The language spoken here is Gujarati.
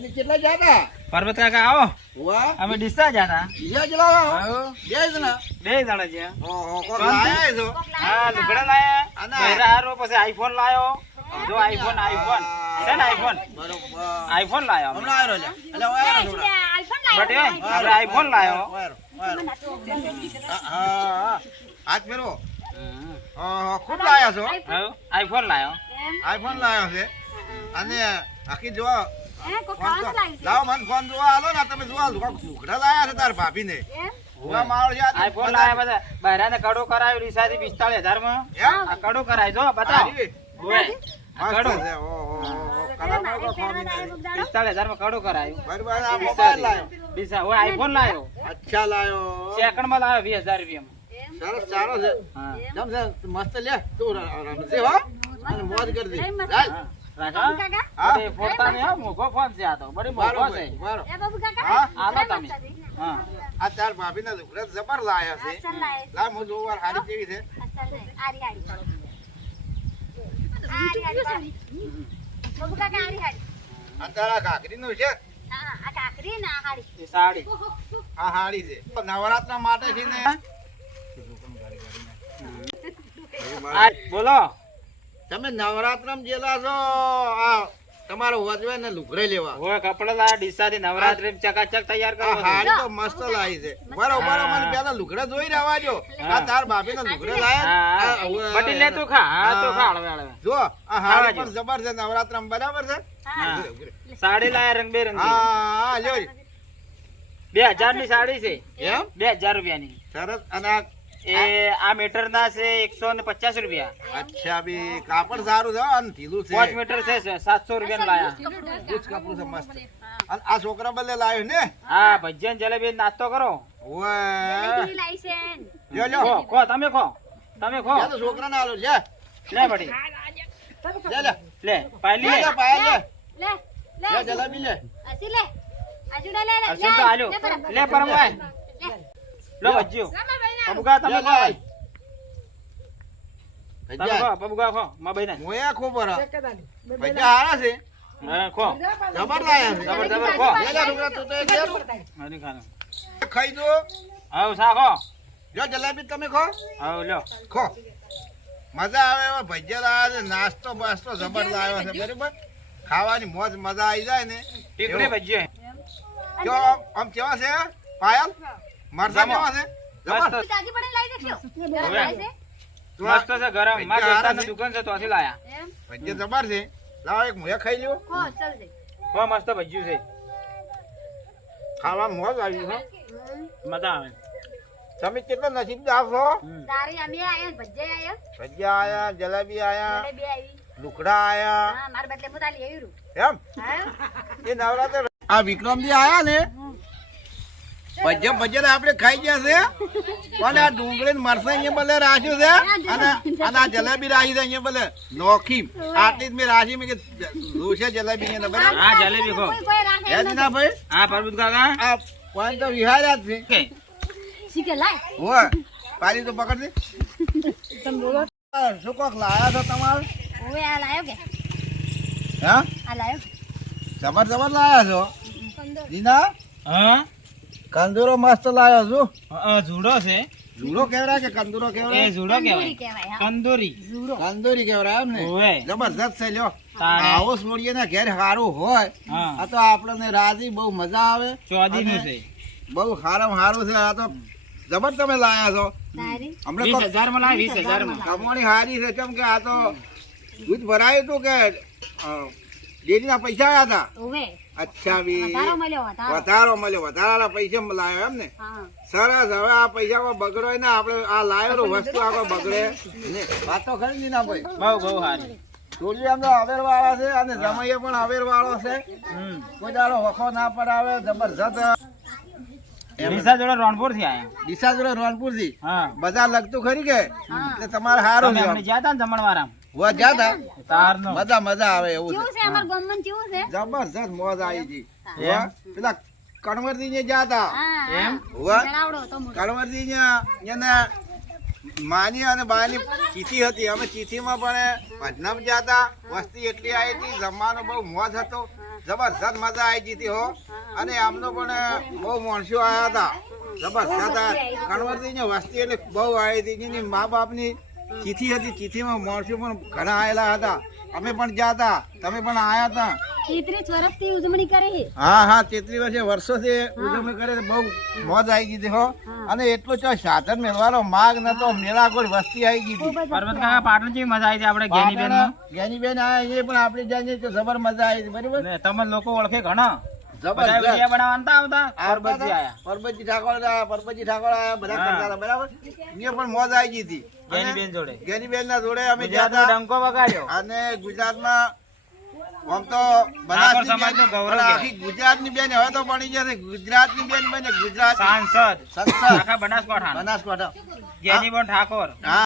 એને કેટલા જાતા પરબત કાકા આવો વાહ અમે ડીસા જાતા બીજા ચલાવો આવો બે જણા બે જણા છે ઓહો કોણ લાયા છો હા લુગડા લાયા અને બહેરા હારો પછી આઈફોન લાયો જો આઈફોન છે ને બરોબર આઈફોન લાયો અમે. હમણાં આવ્યો એટલે વાયરો થોડા બટ આપણે આઈફોન લાયો વાયરો હા હાથ ફેરવો ખૂબ લાયા છો આઈફોન લાયો આઈફોન લાયો છે અને આખી જો લાવો મને ફોન જોવા આલો ને તમે જોવા લુગડા લાયા છે તાર ભાભીને હુવા મારો છે આઈફોન લાયા બધા બહેરાને કડો કરાયો રીસાથી 45,000 માં આ કડો કરાય જો બતાવો ઓય આ કડો મસ્ત છે ઓહો કલર નો ખોમી નથી 45,000 માં કડો કરાયો બરાબર આ મોબાઈલ લાયો બીજા ઓય આઈફોન લાયો અચ્છા લાયો સેકન્ડ માં લાયો 20,000 રૂપિયા સરસ સારો છે હા જમ છે મસ્ત લે તું રમજે હો અને મોજ કરી દે ચાલ રાખા હા એ ફોટા ને મોગો ફોન છે આ તો બડી મોગો છે બારો હા આલો તમે હા આ તાર ભાભીના લુગડા જબર લાયા છે લા મો જોવાર હારી કેવી છે આ તારા કાકરીનું છે એ સાડી આ હાડી છે નવરાત્ર માટે છે ને આ બોલો તમે નવરાત્રમાં જેલા છો આ તમારો વજવે ને લુગડે લેવા ઓય કપડા લાયા ડીસા થી નવરાત્રી ચકાચક તૈયાર આ કરો હાડી તો મસ્ત લાવી છે બરોબર મને પેલા લુગડા જોઈ રહેવા જો આ તાર ભાભીના લુગડા લાયા હા બટી લે તું ખા હા તો ખા હળવે હળવે જો આ હાડી પણ જબર છે નવરાત્રમાં બરાબર છે સાડી લાયા રંગબેરંગી હા લ્યો 2000 ની સાડી છે એમ 2000 રૂપિયાની સરસ અને એ આ મીટર ના છે 150 રૂપિયા અચ્છા બી કાપડ સારું છે અને ઢીલું છે 5 મીટર છે 700 રૂપિયા લાયા કૂચ કાપડું છે મસ્ત અને આ છોકરા બદલે લાવ્યો ને હા ભજીયા ને જલેબી નાસ્તો કરો ઓય લ્યો લ્યો ખો ખો તમે ખો લે તો છોકરાને આલો લે લે બટી લે લે લે પાયલી લે પાયા લે જલેબી લે અસલ તો આલ્યો લે પરમભાઈ લો ભજીયો પબુગા તમે ખો ભાઈ તમે ખો પબુગા ખો માં ભાઈ ને મોયા ખૂબ બરા પૈસા હારા છે હા ખો જબર લાયા છે જબર જબર ખો લે લે છોકરા તું તો એક લે હરી ખાનો ખાઈ દો આવ સા ખો લ્યો જલેબી તમે ખો આવ લ્યો ખો મજા આવે એવા ભજીયા લાવ્યા છે નાસ્તો બાસ્તો જબર લાવ્યો છે બરાબર ખાવાની મોજ મજા આવી જાય ને ટીકડી ભજીયો જો આમ કેવા છે પાયલ મરસા કેવા છે જબર મસ્ત છે ગરમ માં દોસ્તારની દુકાન છે તોથી લાયા ભજીયા જબર છે લાવો એક મોયા ખાઈ લ્યો હો મસ્ત ભજીયું છે ખાવા મોજ આવી છે મજા આવે તમે કેટલો નસીબદાર છો ભજીયા આયા જલેબી આયા લુકડા આયા એમ એ નવરાત્ર આ વિક્રમજી આયા ને ભજીયા આપણે ખાઈ ગયા છે અને આ ડુંગળી ને મરસા અહીંયા ભલે રાખ્યું છે અને આ જલેબી રાખી છે અહીંયા ભલે નોખી આટલી જ મેં રાશી મેં કે જોશે જલેબી અહીંયા બરાબર હા જલેબી ખો હે જીના ભાઈ હા પરબત કાકા આ પોઈન્ટ તો વિહાર્યા જ છે હોય પાલી તો પકડ દે શું કોક લાયા છો તમારે હા જબર જબર લાયા છો જીના હા કંદુરો મસ્ત લાયો છું જુડો છે જુડો કેવડાય કે કંદુરો એ કેવડાય જુડો કહેવાય કંદોરી કંદોરી કેવડાય એમ ને ઓય જબરદસ્ત છે લ્યો તારે. આવો સોડીએ ને ઘેર સારું હોય હા આ તો આપણને રાજી બહુ મજા આવે ચોદી નું અને છે બહુ સારું છે આ તો જબર તમે લાયા છો હમણાં 20,000 માં લાવી 20,000 માં કમોણી હારી છે કેમ કે આ તો દૂધ ભરાયું હતું કે ડેરીના પૈસા આવ્યા હતા અચ્છા બી વધારો મળ્યો વધારાના પૈસા લાવ્યો એમ ને સરસ હવે આ પૈસા કોઈ બગડો ને આપણે આ લાવેલો વસ્તુ આગળ બગડે ને વાત તો ખરી ને ભાઈ બહુ બહુ સારી ચોરી આમ તો અવેર વાળા છે અને જમૈયા પણ અવેર વાળો છે કોઈ દાડો વખો ના પડાવે જબરજસ્ત ડીસા જોડે રણપુર થી આયા ડીસા જોડે રોનપુર થી હા બજાર લગતું ખરી કે એટલે તમારે સારું તમે છે અમને જ્યાં તા ને જમણવારામ હુઆ જ્યાં તાર નો મજા આવે એવું છે જબરજસ્ત મોજ આવી હતી હુઆ પેલા કણવરજી ને જ્યાં તા એમ હુઆ કણવરજી ને માની અને બાની ચીઠી હતી અમે ચીઠીમાં પણ ભજનામાં જતા વસ્તી એટલી આવી હતી જમવાનો બહુ મોજ હતો જબરજસ્ત મજા આવી ગઈ હતી હો. અને આમનો પણ બહુ માણસો આવ્યા હતા જબરજસ્ત. કણવરથી ને વસ્તી એટલે બહુ આવી હતી. જેની મા બાપની ચિઠ્ઠી હતી, ચિઠ્ઠીમાં માણસો પણ ઘણા આવેલા હતા. અમે પણ ગયા હતા, તમે પણ આયા હતા. 33 વર્ષથી ઉજવણી કરે છે. હા હા, 33 વર્ષોથી ઉજવણી કરે છે. બહુ મોજ આવી ગઈ હતી હો. અને એટલું ચો સાધન મેળવાનો માર્ગ નતો, મેળા કોઈ વસ્તી આવી ગઈ હતી. પર્વત કાકા પાટણ જેવી મજા આવી હતી આપણે જ્ઞાનીબેન માં. જ્ઞાનીબેન આયા એ પણ આપણે જાણીએ તો જબર મજા આવી હતી. બરાબર ને તમે લોકો ઓળખે ઘણા જબરજસ્ત. વિડીયો બનાવતા આવતા પરબતજી આયા. પરબતજી ઠાકોર આયા, પરબતજી ઠાકોર આયા, બધા કરતા હતા. બરાબર એ પણ મોજ આવી ગઈ હતી. જ્ઞાનીબેન જોડે જ્ઞાનીબેન ના જોડે અમે ગુજરાતનો ગયા હતા. ડંકો વગાડ્યો. અને ગુજરાતમાં આમ તો ઠાકોર સમાજનું ગૌરવ કહેવાય. આખી ગુજરાતની બેન હવે તો બની જશે. ગુજરાતની બેન બને ગુજરાત સાંસદ સંસદ આખા બનાસકાંઠા બનાસકાંઠા. જ્ઞાનીબેન ઠાકોર. હા